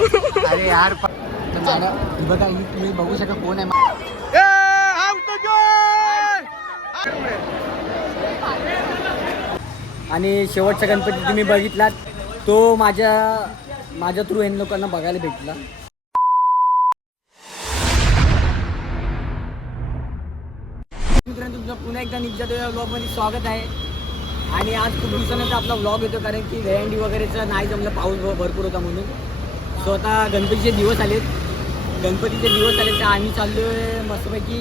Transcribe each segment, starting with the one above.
अरे यार बघा तुम्ही बघू शकता कोण आहे. आणि शेवटचा गणपती तुम्ही बघितलात तो माझ्या थ्रू ह्या लोकांना बघायला भेटला. मित्रांनो तुमचं पुन्हा एकदा निघजा व्लॉगमध्ये स्वागत आहे. आणि आज खूप दिवसानंतर आपला व्लॉग येतो कारण की दहीहंडी वगैरेचं नाही जमलं, पाऊस भरपूर होता म्हणून. सो आता गणपतीचे दिवस आलेत तर आम्ही चाललो आहे मस्तपैकी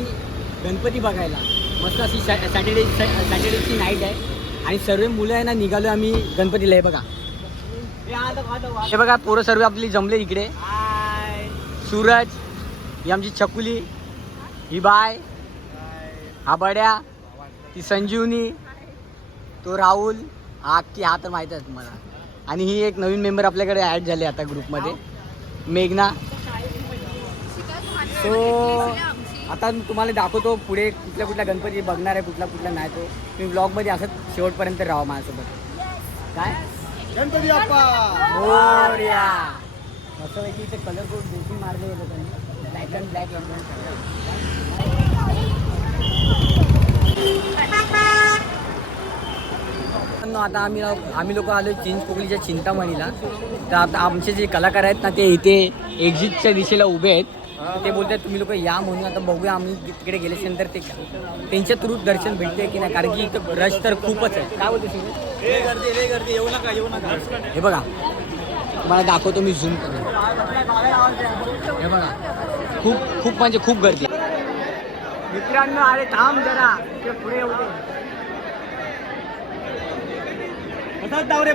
गणपती बघायला. मस्त अशी सॅटर्डेची नाईट आहे आणि सर्व मुलं आहे ना निघालो आम्ही गणपतीला. हे बघा हे बघा पोरं सर्व आपली जमले इकडे. सूरज, ही आमची छकुली, ही बाय, हा बड्या, ती संजीवनी, तो राहुल, हा की हा तर माहीत आहे तुम्हाला. आणि ही एक नवीन मेंबर आपल्याकडे ॲड झाले आता ग्रुपमध्ये, मेघना. सो आता तुम्हाला दाखवतो पुढे कुठल्या गणपती बघणार आहे, कुठला नाही. तो मी व्लॉगमध्ये असंच शेवटपर्यंत राहा माझ्यासोबत. काय गणपती बाप्पा मोरया. मस्तपैकी इथे कलरफुल ड्रेसिंग मारले लोकांनी, ब्लॅक अँड ब्लॅक. आता आम्ही लोक आलो चिंचपोकलीच्या चिंतामणीला. तर आता आमचे जे कलाकार आहेत ना ते इथे एक्झिटच्या दिशेला उभे आहेत. ते बोलतात तुम्ही लोक या म्हणून. आता बघूया आम्ही तिकडे गेल्याच्यानंतर ते त्यांच्या थ्रू दर्शन भेटते की नाही, कारण की इथं रश तर खूपच आहे. काय बोलते गर्दी येऊ नका. हे बघा तुम्हाला दाखवतो मी झूम करून. हे बघा खूप म्हणजे खूप गर्दी. मित्रांनो अरे थांब जरा, पुढे येऊ दे. प्रसाद तावरे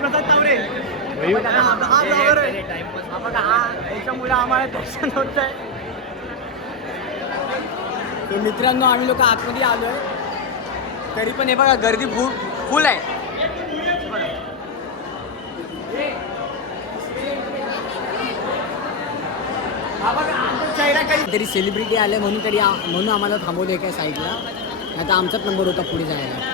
त्याच्यामुळे आम्हाला दर्शन होत आहे. तर मित्रांनो आम्ही लोक आतमध्ये आलोय तरी पण हे बघा गर्दी फुल आहे. तरी सेलिब्रिटी आले म्हणून आम्हाला थांबवलं एका साईडला, नाही तर आमचाच नंबर होता पुढे जायला.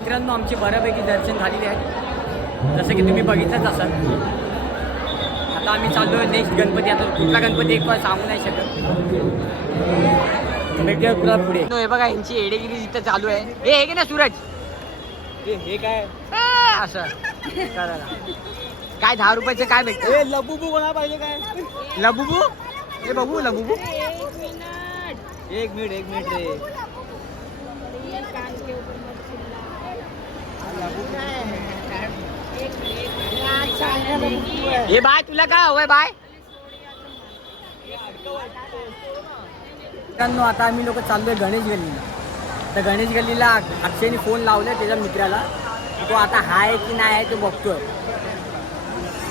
मित्रांनो आमचे बऱ्यापैकी दर्शन झालेले आहेत जसं की तुम्ही बघितलंच असाल. आता आम्ही चाललोय नेक्स्ट गणपती. आता कुठला गणपती एक सांगू नाही शकत, भेटूया तुला पुढे. हे बघा यांची एडेगिरी इथं चालू आहे. हे की ना सूरज, हे काय असं करायला काय 10 रुपयाचं काय भेटतं. लबुबू कोणा पाहिजे काय लबुबू. हे बघू लबुबू. एक मिनिट रे. हे बाय तुला काय हवंय बाय. मित्रांनो आता आम्ही लोक चाललोय गणेश गल्लीला. तर गणेश गल्लीला अक्षयने फोन लावलाय त्याच्या मित्राला. तो आता आहे की नाही आहे तो बघतोय.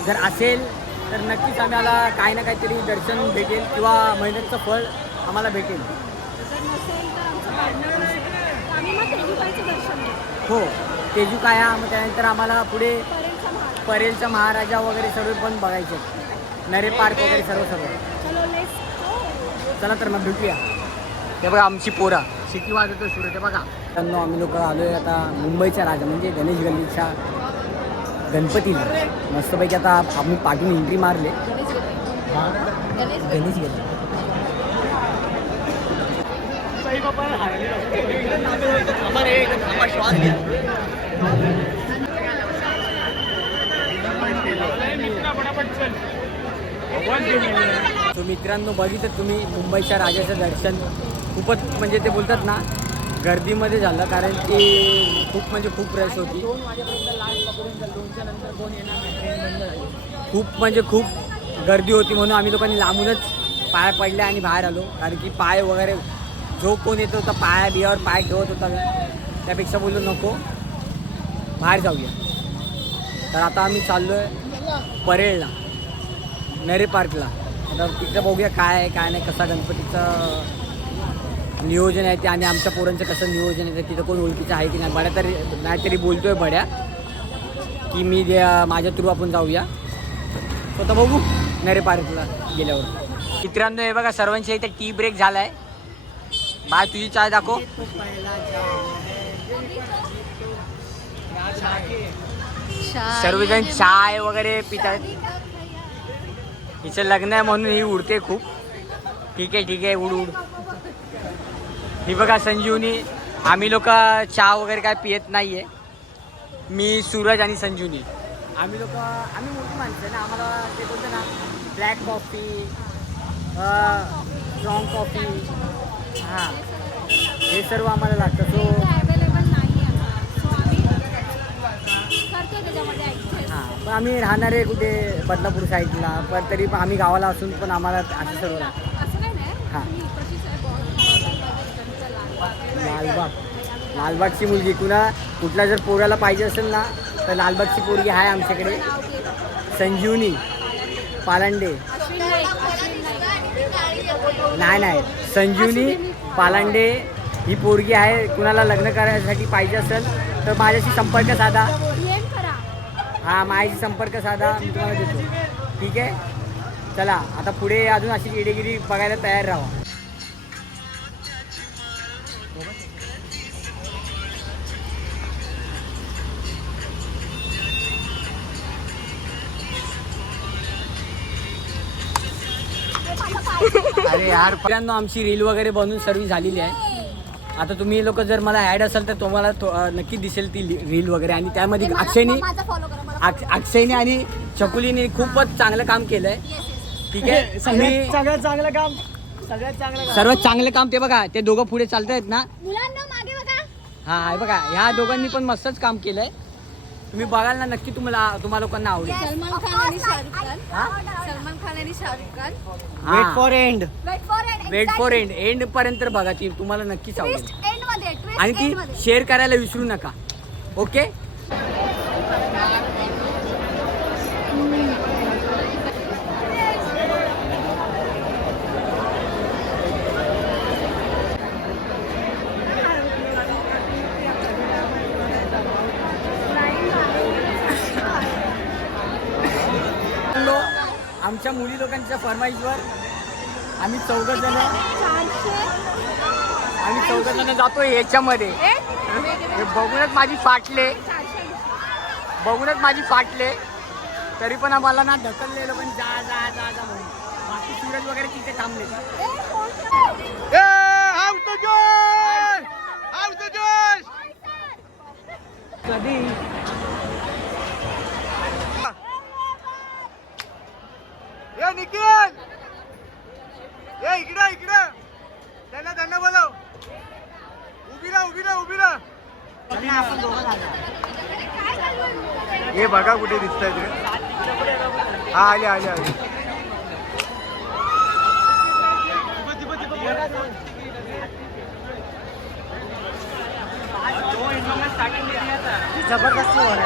जर असेल तर नक्कीच आम्हाला काही ना काहीतरी दर्शन भेटेल किंवा मेहनतचं फळ आम्हाला भेटेल. हो तेजू काय. मग त्यानंतर आम्हाला पुढे परेलचा महाराजा वगैरे सर्व पण बघायचे, नरे पार्क वगैरे सर्व. चला तर मग भेटूया. हे बघा आमची पोरा शिटी वाजवतो सुरत. हे बघा त्यांना आम्ही लोक आलोय आता मुंबईचा राजा म्हणजे गणेश गल्लीच्या गणपतीला. मस्तपैकी आता आम्ही पाठवून एंट्री मारले गणेश गल्ली. तो मित्रांनो बघितलं तुम्ही मुंबईच्या राजाचं दर्शन खूपच म्हणजे ते बोलतात ना गर्दीमध्ये झालं, कारण की खूप रश होती. खूप गर्दी होती म्हणून आम्ही लोकांनी लांबूनच पाय पडले आणि बाहेर आलो. कारण की पाय वगैरे जो कोण येत होता बियावर पाय ठेवत होता, त्यापेक्षा बोललो नको बाहेर जाऊया. तर आता आम्ही चाललोय परेलला, नरे पार्कला. आता तिकडे बघूया काय आहे काय नाही, कसा गणपतीचा नियोजन आहे ते आणि आमच्या पोरांचं कसं नियोजन आहे तिथं कोण ओळखीचं आहे की नाही. बड्या तरी नाहीतरी बोलतोय बड्या की मी माझ्या थ्रू आपण जाऊया. स्वतः बघू नरे पार्कला गेल्यावर. मित्रांनो हे बघा सर्वांच्या इथे टी ब्रेक झाला आहे. बाय तुझी चाय दाखव. सर्वजण चाय वगैरे पितात. हिचं लग्न आहे म्हणून ही उडते खूप. ठीक आहे उड उड. ही बघा संजीवनी. आम्ही लोक चहा वगैरे काय पियत नाहीये. मी सूरज आणि संजीवनी आम्ही मोठी माणसं आहे ना. आम्हाला ते बोलतं ना ब्लॅक कॉफी स्ट्रॉंग कॉफी हां हे सर्व आम्हाला लागतं. सो हां पण आम्ही राहणारे कुठे बदलापूर साईडला पण तरी पण आम्ही गावाला असून पण आम्हाला असं सर्व लागतं. हां लालबागची मुलगी कुठला जर पोराला पाहिजे असेल ना तर लालबागची पोरगी आहे आमच्याकडे. संजीवनी पालांडे. नाही संजीवनी पालांडे ही पोरगी आहे. कुणाला लग्न करण्यासाठी पाहिजे असेल तर माझ्याशी संपर्क साधा. हां माझ्याशी संपर्क साधा मी तुम्हाला देतो. ठीक आहे चला आता पुढे अजून अशी येडेगिरी बघायला तयार राहा. अरे यार मित्रांनो आमची रील वगैरे बनवून सर्व झालेली आहे. आता तुम्ही लोक जर मला ॲड असाल तर तुम्हाला नक्की दिसेल ती रील वगैरे. आणि त्यामध्ये अक्षयने आणि चकुलीने खूपच चांगलं काम केलंय. ठीक आहे सगळ्यात सर्वात चांगलं काम ते बघा ते दोघं पुढे चालत आहेत ना. हा हे बघा ह्या दोघांनी पण मस्तच काम केलंय. तुम्ही बघाल ना नक्की तुम्हा लोकांना आवडेल. सलमान खान आणि Shahrukh Khan. Wait for end पर्यंत बघा ती तुम्हाला नक्कीच आवडेल. आणि ती शेअर करायला विसरू नका. ओके आमच्या मुली लोकांच्या फरमाईशवर आम्ही चौघजण जातोय याच्यामध्ये. हे बघूनच माझी फाटले तरी पण आम्हाला ना ढकललेलं पण जा म्हणून. बाकी सूरज वगैरे तिथे थांबले. कधी निखिल इकडे त्यांना बोलव. उभी राहा. हे बघा कुठे दिसतंय ते. हा आले. जबरदस्ती हो रहा है.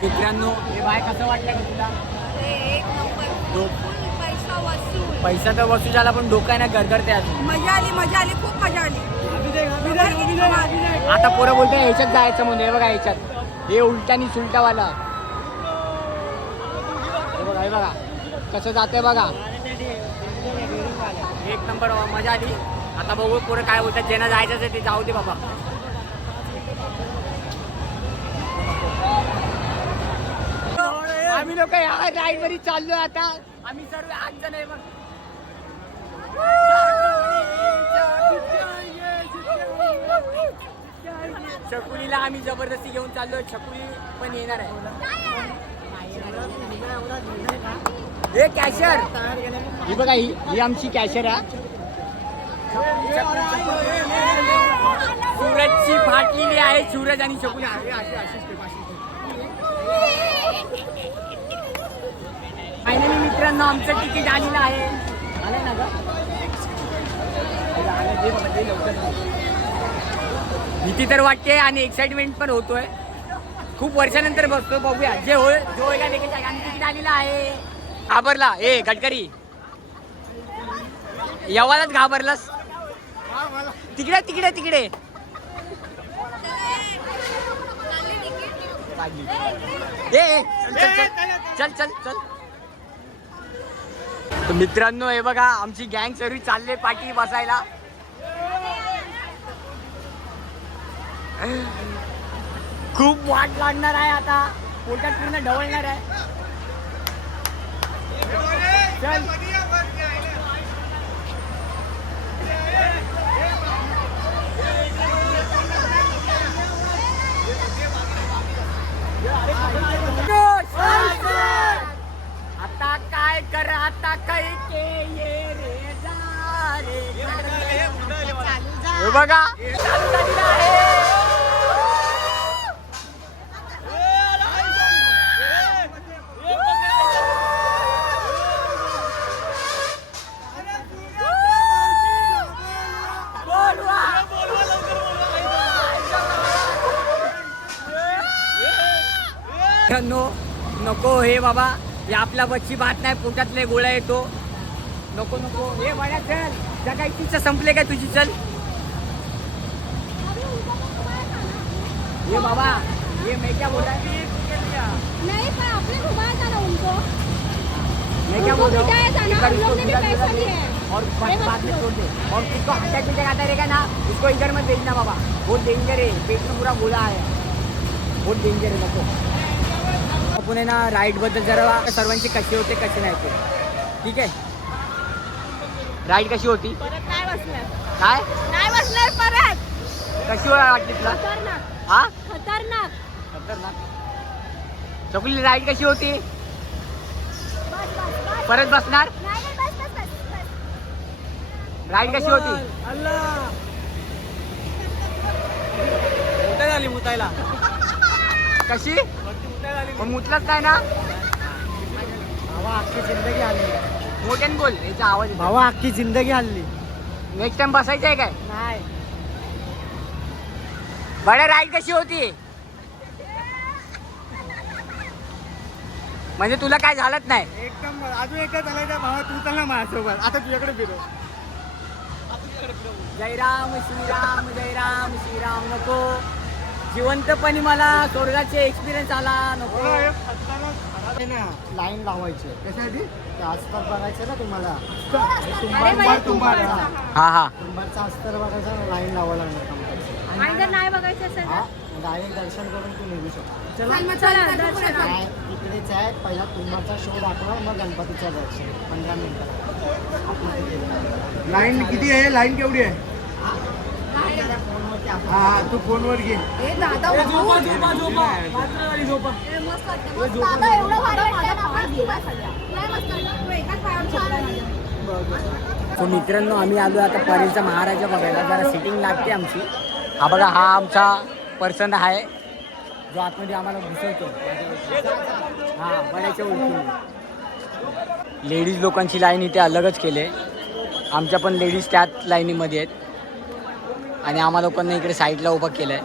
मित्रांनो हे बाय कसं वाटलं की तुला. पैसा तर वसूल झाला पण डोका ना गरगरते. मजा आली खूप मजा आली. आता पोरं बोलतोय ह्याच्यात जायचं म्हणून. हे बघा ह्याच्यात हे उलट्यानी सुलटावाला. हे बघा कसं जातंय बघा. एक नंबर मजा आली. आता बघू पोरं काय बोलतात. ज्यांना जायचं ते जाऊ दे बाबा. आम्ही लोक या राईड वरती चाललोय. आता आम्ही सर्व 8 जण आहे. मग छकुलीला आम्ही जबरदस्ती घेऊन चाललोय. छकुली पण येणार आहे. हे कॅशर ही बघा ही आमची कॅशर आहे. सूरजची फाटलेली आहे. सूरज आणि छकुली फायनली मित्रांनो आमचं तिकीट आलेलं आहे. आलं ना ग लवकर. भीती तर वाटते आणि एक्साइटमेंट पण होतोय. खूप वर्षानंतर बसतो. बघूया जे होय जो होय का देखील आणि तिकीट आलेला आहे. घाबरला ए गडकरी, यवालाच घाबरलास. तिकडे तिकडे तिकडे ए चल चल चल. तर मित्रांनो हे बघा आमची गँग सर्व चालले पाठी बसायला. खूप वाट लागणार आहे आता. पोटात पूर्ण ढवळणार आहे. चल आता काय कर आता काय के ये रे जा रे. हे बघा चालू झालेलं आहे. नको हे बाबा, हे आपल्या बच्ची बात नाही. पोटातले गोळ्या येतो. नको नको हे बड्या चल. जगायची इच्छा संपले काय तुझी? चल ये बाबा ये मैं क्या बोल रहा है? नहीं पर आपने घुमाया था ना उनको. मैं क्या बोल रहा हूँ? हम लोग ने भी पैसा दिया है. और बाद में छोड़ दे. और किसको हत्या पीछे खाता रहेगा ना उसको इधर मत भेजना बाबा. बहुत डेंजर है. पेट में पूरा गोला है. बहुत डेंजर है. नको. आपण आहे ना राईडबद्दल जरा सर्वांची कशी होते कशी नाही ते. ठीक आहे. राईड कशी होती? परत नाही बसणार. काय नाही बसणार परत. कशी वाटली तुला? खतरनाक. हा खतरनाक. खतरनाक. चकुली राईड कशी होती? बस बस बस. परत बसणार? नाही नाही बस बस बस बस. राईड कशी होती? मुतायला कशी? पण मुतलंच नाही ना. भावा अख्खी जिंदगी हल्ली. मोठ्याने बोल याचा आवाज येतो. भावा अख्खी जिंदगी हल्ली. नेक्स्ट टाइम बसायचं आहे काय? नाही बड्या राईड कशी होती? म्हणजे तुला काय झालंच नाही? एकदम. अजून एकच झालं त्या भावा, तू चल ना माझ्यासोबत. आता तुझ्याकडे फिरो. जय राम श्रीराम जय राम श्रीराम. नको. जिवंतपणी मला स्वर्गाचे एक्सपिरियन्स आला. नको. लाईन लावायची कशासाठी? अस्तर बघायचं ना तुम्हाला. अरे बाई, तुंबाड हा हा तुंबाडचा अस्तर बघायचा. लाईन लावावं लागणार. आणि जर नाही बघायचं असेल तर? डायरेक्ट दर्शन करून तू निघू शकतो. चला दर्शन. काय इकडेच आहे. पहिला तुंबाडचा शो दाखवा, मग गणपतीचं दर्शन. 15 मिनिटं. लाईन किती आहे? लाईन केवढी आहे? हा तू फोनवर घे. ए दादा झोपा. मस्त वाटतं. दादा एवढं भारी वाटतं ना. नाही मस्त वाटतं. एकाच पायावर छान आहे. तो मित्रांनो आम्ही आलो आता परेलचा महाराजा बघायला. जरा सिटिंग लागते आमची. हा बघा हा आमचा पर्सन आहे जो आतमध्ये आम्हाला घुसवतो. हा बड्याच्या ओळखीने. लेडीज लोकांची लाईन इथे अलगच केली. आमच्या पण लेडीज त्याच लाईनीमध्ये आहेत आणि आम्हा लोकांना इकडे साईडला उभा केलं आहे.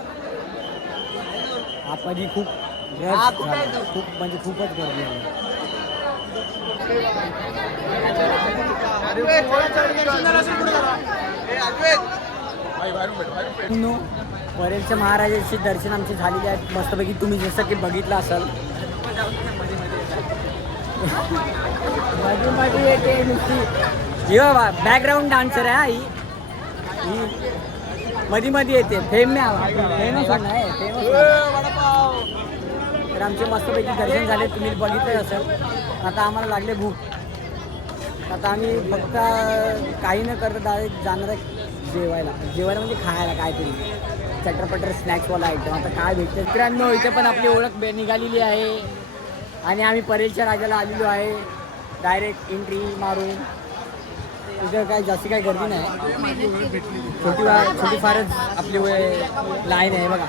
आतमध्ये खूप खूप म्हणजे खूपच गर्दी आहे. परेलच्या महाराजाची दर्शन आमची झालेली आहेत मस्तपैकी. तुम्ही जसं की बघितलं असाल मध्ये मध्ये येते नुसती. बाबा बॅकग्राऊंड डान्सर आहे ही मध्ये मध्ये येते. फेमस आहे फेमस. तर आमचे मस्तपैकी दर्शन झाले. तुम्ही बघितलं असेल. आता आम्हाला लागले भूक. आता आम्ही फक्त काही न करता डायरेक्ट जाणार आहे जेवायला. जेवायला म्हणजे खायला काहीतरी चटरपटर स्नॅक्सवाला आयटम. आता काय भेटतं मित्रांनो. इथे पण आपली ओळख निघालेली आहे आणि आम्ही परेलच्या राजाला आलेलो आहे. डायरेक्ट एंट्री मारून. इथं काय जास्त काही गर्दी नाही. छोटी फारच आपली लाईन आहे बघा.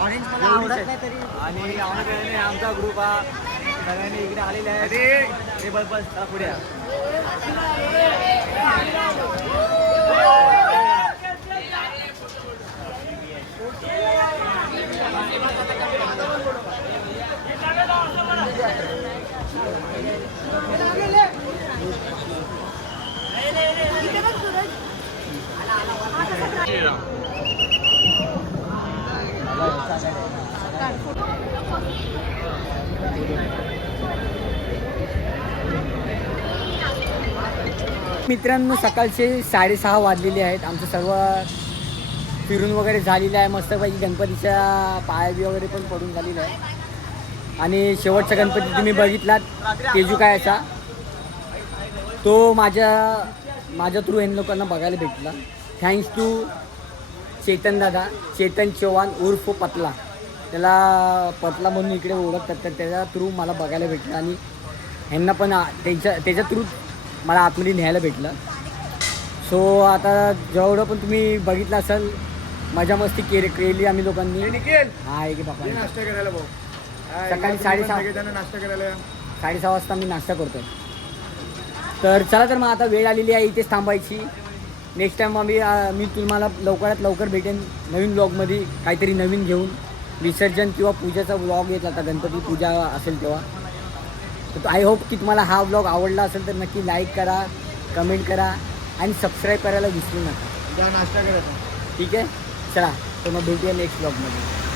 ऑरेंज मला आवडत नाही तरी. आणि आमचा ग्रुप हा सगळ्यांनी इकडे आलेले आहे. बस पुढे मित्रांनो सकाळचे 6:30 वाजलेले आहेत. आमचं सर्व फिरून वगैरे झालेलं आहे. मस्तपैकी गणपतीच्या पायाबी वगैरे पण पडून झालेलं आहे. आणि शेवटचा गणपती तुम्ही बघितलात तेजुकायाचा, तो माझ्या थ्रू ह्या लोकांना बघायला भेटला. थँक्स टू चेतन दादा, चेतन चव्हाण उर्फ पतला, त्याला पतला म्हणून इकडे ओळखतात, तर त्याच्या थ्रू मला बघायला भेटलं. आणि ह्यांना पण त्याच्या थ्रू मला आतमध्ये न्यायला भेटलं. सो आता जेवढं पण तुम्ही बघितलं असेल मजा मस्ती केली आम्ही लोकांनी. हा आहे की बाबा नाश्ता करायला भाऊ. सकाळी 6:30 नाश्ता करायला 6:30 वाजता मी नाश्ता करतोय. तर चला, तर मग आता वेळ आलेली आहे इथेच थांबायची. नेक्स्ट टाईम मी तुम्हाला लवकरात लवकर भेटेन नवीन ब्लॉगमध्ये, काहीतरी नवीन घेऊन. विसर्जन किंवा पूजाचा ब्लॉग येत आता, गणपती पूजा असेल तेव्हा. तर आय होप की तुम्हाला हा ब्लॉग आवडला असेल तर नक्की लाईक करा, कमेंट करा आणि सबस्क्राईब करायला विसरू नका. नाश्ता करायचा. ठीक आहे, चला तर मग भेटूया नेक्स्ट ब्लॉगमध्ये.